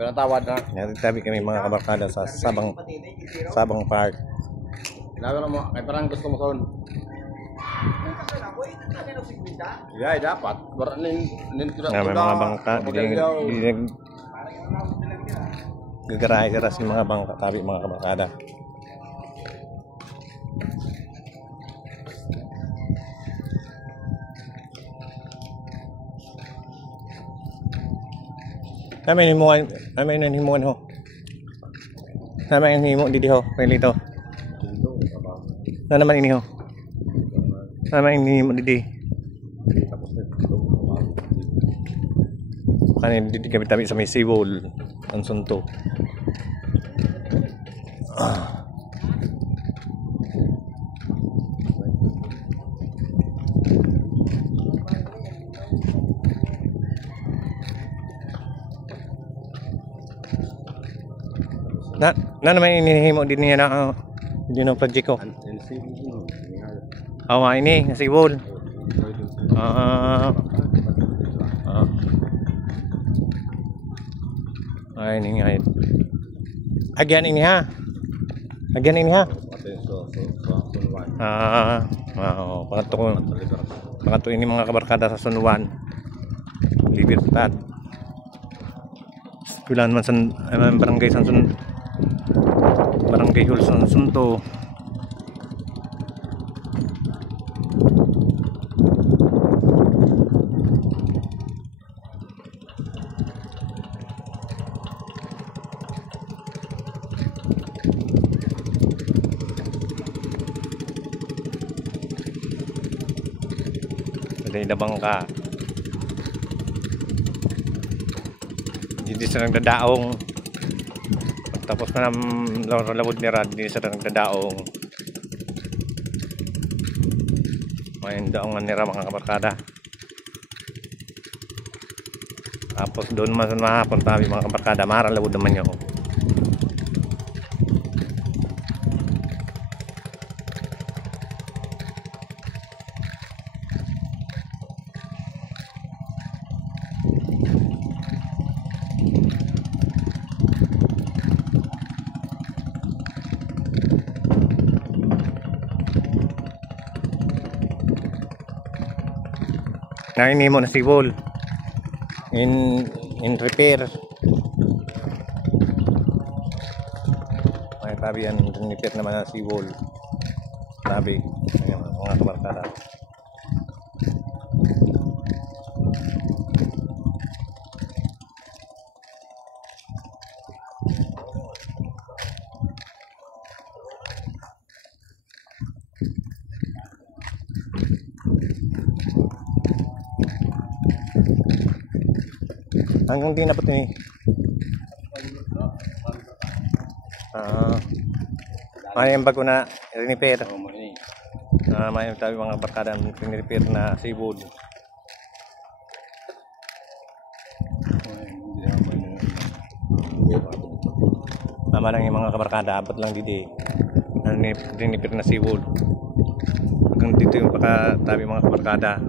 Pero tawad na. Tabi kami mga kabarkada sa Sabang Park. Lalo mo, kay parang gusto mo son. Yeah, dapat. May mga bangka, gagarahe sila si mga bangka, tabi mga kabarkada. May himuan ho. May himuan didi ho, lito. Na naman ini ho. May himuan didi. Kanin didi kami tabi sa may sibol ang sunto. Na naman inihimo din niya na din ang project ko. Ini nasibol. Ay ini nga. Agyan ini ha. Pangatlo ini mga kabarkada sa Sunuan. Libertad. Kulan man san barangay Sansun. Barangay Hulson Sunto. Ada bangka. Hindi sila nagdadaong. Tapos na lawod ni Rad, hindi sila nagdadaong. May daongan nila mga kabarkada. Tapos doon man mahapon tabi mga kabarkada, marang lawod naman nyo. Na ini mo na sibol in repair. May tabi yan repair naman na sibol tabi mga kabarkada. Hanggang di napot ni. May bago na repair. May tabi mga barkada repair na sibol. Mama lang yung mga kabarkada, abot lang didi. Repair na sibol. Hanggang dito yung tabi mga kabarkada.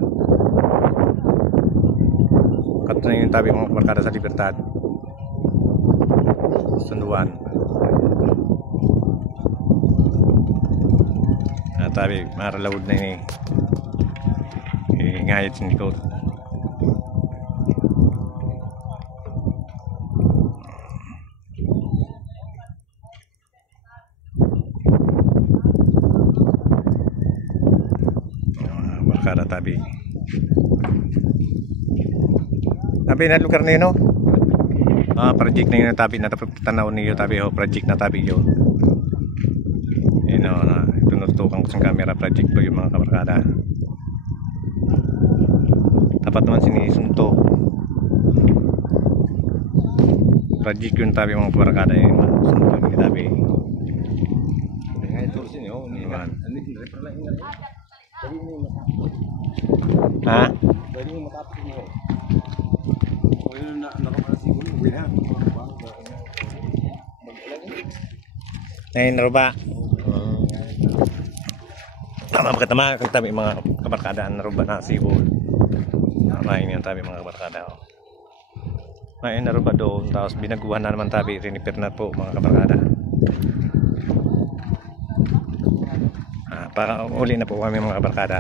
Ito na yung tabi mga kabarkada sa Libertad Sunuan. Tabi maralawod na ini ngayat sindikot. Barkada tabi na lugar na yun, no? Project na yun, tabi na tanaw niyo, tabi ho, project na tabi yun. Yun o, tunutukan ko sa camera, project po yung mga kabarkada. Tapat naman sinisunto. Project yun tabi mga kabarkada yun, sunto yung tabi. Ha? Ngayon naruba. Tama pagkatama kung tabi mga kabarkadaan naruba na sibol. Tama yun yung tabi mga kabarkada. May naro pa doon, tapos binaguhan na naman tabi, riniper na po mga kabarkada. Para uli na po kami mga kabarkada.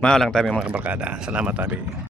Maalang tabi mga kabarkada. Salamat tabi.